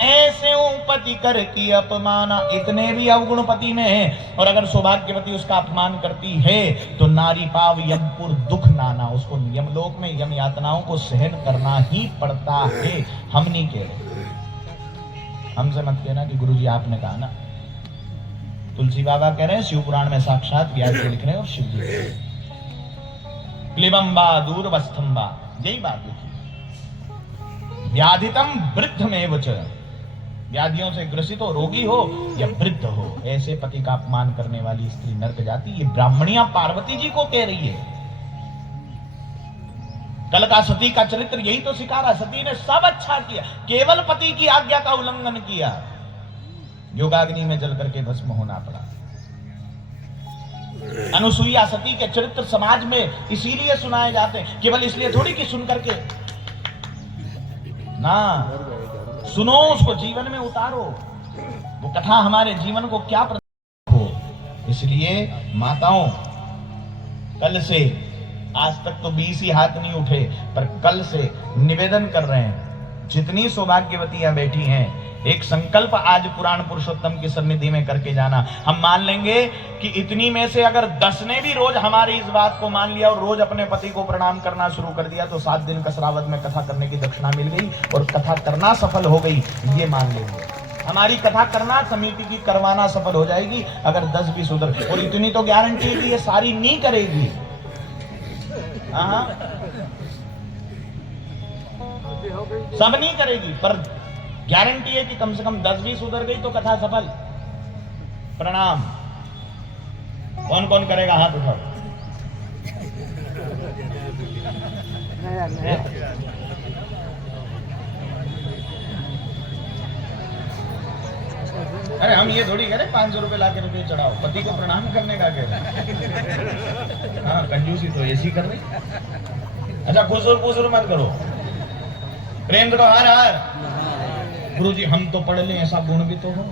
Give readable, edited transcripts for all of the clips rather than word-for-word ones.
ऐसे पति कर की अपमाना, इतने भी अवगुण पति में है और अगर सौभाग्यवती उसका अपमान करती है तो नारी पाव यमपुर दुख नाना, उसको यमलोक में यम यातनाओं को सहन करना ही पड़ता है। हम नहीं कह रहे, हमसे मत कहना कि गुरुजी आपने कहा ना। तुलसी बाबा कह रहे हैं, शिव पुराण में साक्षात व्यास जी लिख रहे हैं और शिव जी क्लिबंबा दूरवस्थंबा, यही बात लिखी। व्याधितम वृद्ध में वच, व्याधियों से ग्रसित हो, रोगी हो या वृद्ध हो, ऐसे पति का अपमान करने वाली स्त्री नरक जाती। ये ब्राह्मणियां पार्वती जी को कह रही है। कल का सती का चरित्र यही तो सिखा रहा। सती ने सब अच्छा किया, केवल पति की आज्ञा का उल्लंघन किया, योगाग्नि में जल करके भस्म होना पड़ा। अनुसुईया सती के चरित्र समाज में इसीलिए सुनाए जाते हैं, केवल इसलिए थोड़ी कि सुन करके ना, सुनो, उसको जीवन में उतारो। वो कथा हमारे जीवन को क्या हो। इसलिए माताओं, कल से, आज तक तो 20 ही हाथ नहीं उठे, पर कल से निवेदन कर रहे हैं, जितनी सौभाग्यवतियां बैठी हैं, एक संकल्प आज पुराण पुरुषोत्तम की सन्निधि में करके जाना। हम मान लेंगे कि इतनी में से अगर 10 ने भी रोज हमारी इस बात को मान लिया और रोज अपने पति को प्रणाम करना शुरू कर दिया तो 7 दिन कसरावत में कथा करने की दक्षिणा मिल गई और कथा करना सफल हो गई, ये मान लेंगे। हमारी कथा करना समिति की करवाना सफल हो जाएगी अगर 10 भी सुधर। और इतनी तो गारंटी है कि ये सारी नहीं करेगी। सब नहीं करेगी, पर गारंटी है कि कम से कम 10 भी सुधर गई तो कथा सफल। प्रणाम। कौन कौन करेगा हाथ उठाओ। अरे हम ये थोड़ी कह रहे 500 रुपए लाके रुपये चढ़ाओ, पति को प्रणाम करने का कह रहे। हाँ, कंजूसी तो ऐसी कर रही। अच्छा, खुसुर मत करो, प्रेम करो, हार हार। गुरुजी हम तो पढ़ लें, ऐसा गुण भी तो हो।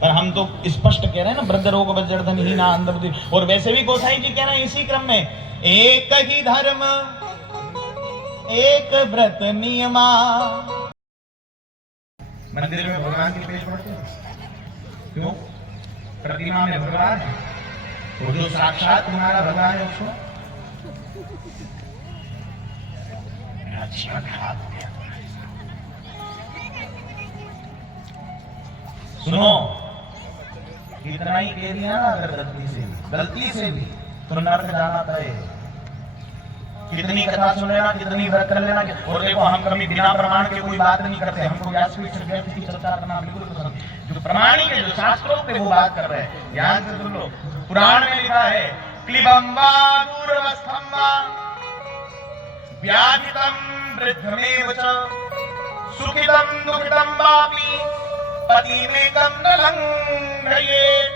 पर हम तो स्पष्ट कह रहे हैं ना, वृद्ध रोग वज्रधन ही ना अंधबुद्धि। और वैसे भी गोसाई जी कह रहे हैं इसी क्रम में, एक ही धर्म एक व्रत नियमा। मंदिर में भगवान की पेश पढ़ते हैं, क्यों? प्रतिमा में भगवान है, वो जो साक्षात तुम्हारा भगवान है उसको जीवन हाथ हो गया। सुनो, इतना ही कह दिया ना, अगर गलती से भी तो नरक जाना तय। कितनी कथा सुन लेना, कितनी व्रत कर लेना। और देखो, हम कभी बिना प्रमाण के कोई बात नहीं करते। हमको व्यासपीठ की चर्चा करना बिल्कुल पसंद। जो प्रमाणिक है, जो शास्त्रों पे वो बात कर रहे हैं, ध्यान से सुन लो। पुराण में लिखा है, क्लिबंबा दूरवस्थंबा व्याधितम वृद्धमेव च सुखितम दुखितम वापि पति में कम न लंघयेत्।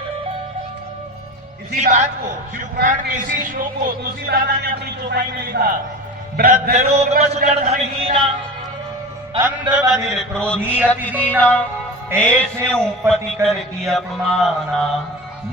इसी बात को, शिव पुराण के इसी श्लोक को तुलसी दादा ने अपनी चौपाई में लिखा। वृद्ध रोग बस जड़हीना अंध बधिर क्रोधी अति दीना ऐसे पति कर की अपमाना।